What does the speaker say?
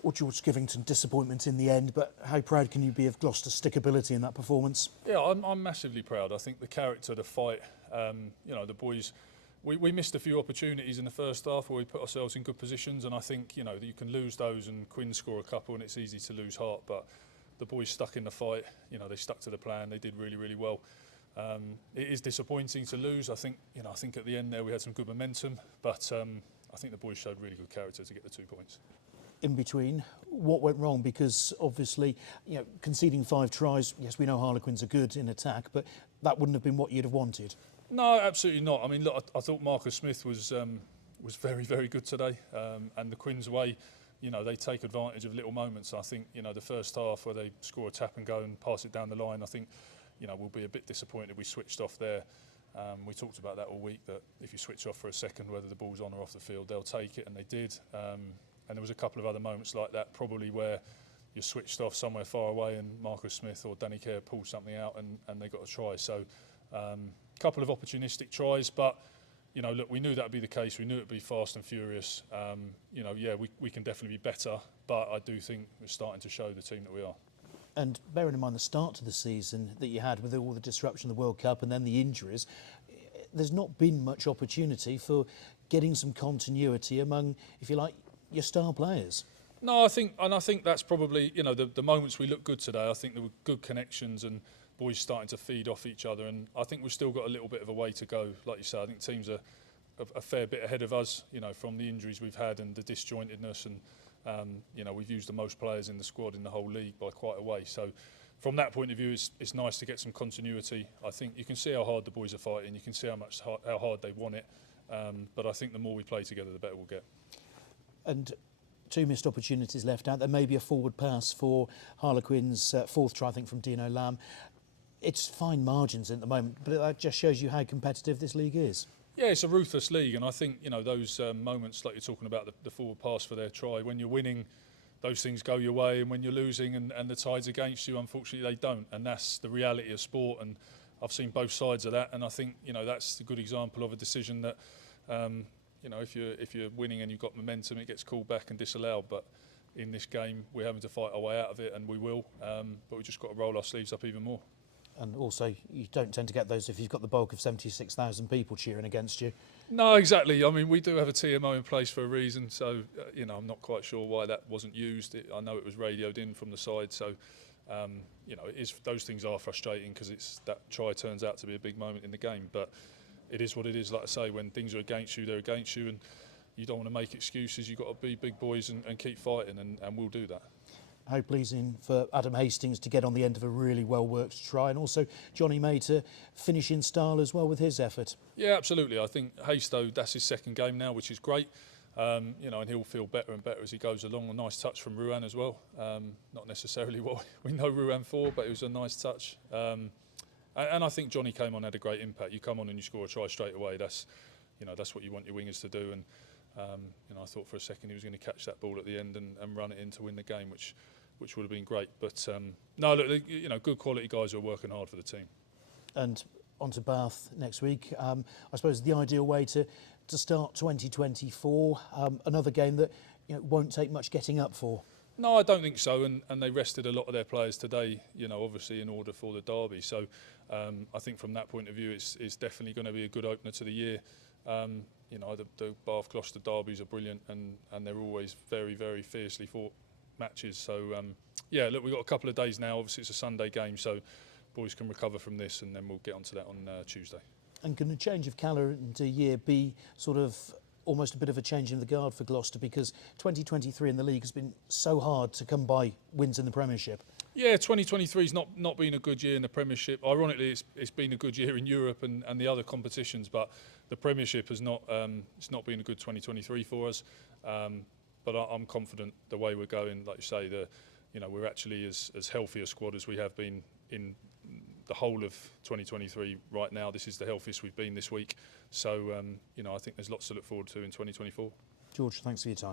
Or George Skivington, disappointment in the end, but how proud can you be of Gloucester's stickability in that performance? Yeah, I'm massively proud. I think the character, the fight, the boys, we missed a few opportunities in the first half where we put ourselves in good positions, and I think, you can lose those and Quinn score a couple and it's easy to lose heart, but the boys stuck in the fight, they stuck to the plan, they did really, really well. It is disappointing to lose. I think at the end there we had some good momentum, but I think the boys showed really good character to get the 2 points. In between, what went wrong? Because obviously, conceding 5 tries, yes, we know Harlequins are good in attack, but that wouldn't have been what you'd have wanted. No, absolutely not. I mean, look, I thought Marcus Smith was very, very good today, and the Quins way, they take advantage of little moments. I think, the first half where they score a tap and go and pass it down the line, I think, we'll be a bit disappointed we switched off there. We talked about that all week, that if you switch off for a second, whether the ball's on or off the field, they'll take it, and they did. And there was a couple of other moments like that, probably where you switched off somewhere far away and Marcus Smith or Danny Kerr pulled something out and they got a try. So a couple of opportunistic tries, but look, we knew that'd be the case. We knew it'd be fast and furious. We can definitely be better, but I do think we're starting to show the team that we are. And bearing in mind the start to the season that you had with all the disruption of the World Cup and then the injuries, there's not been much opportunity for getting some continuity among, if you like, your star players. No, I think that's probably, the moments we looked good today. I think there were good connections and boys starting to feed off each other, and I think we've still got a little bit of a way to go. Like you say, I think teams are a fair bit ahead of us, from the injuries we've had and the disjointedness, and we've used the most players in the squad in the whole league by quite a way. So from that point of view, it's nice to get some continuity. I think you can see how hard the boys are fighting. You can see how hard they want it. But I think the more we play together, the better we'll get. And 2 missed opportunities left out. There may be a forward pass for Harlequins' 4th try, I think, from Dino Lamb. It's fine margins at the moment, but that just shows you how competitive this league is. Yeah, it's a ruthless league, and I think those moments like you're talking about, the forward pass for their try, when you're winning, those things go your way, and when you're losing and the tide's against you, unfortunately they don't, and that's the reality of sport. And I've seen both sides of that, and I think that's a good example of a decision that. If you're winning and you've got momentum, it gets called back and disallowed. But in this game, we're having to fight our way out of it, and we will. But we've just got to roll our sleeves up even more. And also, you don't tend to get those if you've got the bulk of 76,000 people cheering against you. No, exactly. I mean, we do have a TMO in place for a reason. So, I'm not quite sure why that wasn't used. I know it was radioed in from the side. So, those things are frustrating because that try turns out to be a big moment in the game. But it is what it is. Like I say, when things are against you, they're against you, and you don't want to make excuses. You've got to be big boys and keep fighting, and we'll do that. How pleasing for Adam Hastings to get on the end of a really well-worked try, and also Johnny May to finish in style as well with his effort. Yeah, absolutely. I think Hasto, that's his 2nd game now, which is great. And he'll feel better and better as he goes along. A nice touch from Ruan as well. Not necessarily what we know Ruan for, but it was a nice touch. And I think Johnny came on, had a great impact. You come on and you score a try straight away. That's what you want your wingers to do. And I thought for a second he was going to catch that ball at the end and run it in to win the game, which would have been great. But no, look, good quality guys who are working hard for the team. And on to Bath next week. I suppose the ideal way to start 2024. Another game that won't take much getting up for. No, I don't think so, and they rested a lot of their players today, obviously in order for the derby. So I think from that point of view, it's definitely going to be a good opener to the year. The Bath-Gloucester derbies are brilliant, and they're always very, very fiercely fought matches. So yeah, look, we've got a couple of days now. Obviously it's a Sunday game, so boys can recover from this, and then we'll get onto that on Tuesday. And can a change of calendar year be sort of almost a bit of a change in the guard for Gloucester, because 2023 in the league has been so hard to come by wins in the Premiership? Yeah, 2023's not been a good year in the Premiership. Ironically, it's been a good year in Europe and the other competitions, but the Premiership has not it's not been a good 2023 for us. But I'm confident the way we're going. Like you say, we're actually as healthy a squad as we have been in the whole of 2023 right now. This is the healthiest we've been this week. So, I think there's lots to look forward to in 2024. George, thanks for your time.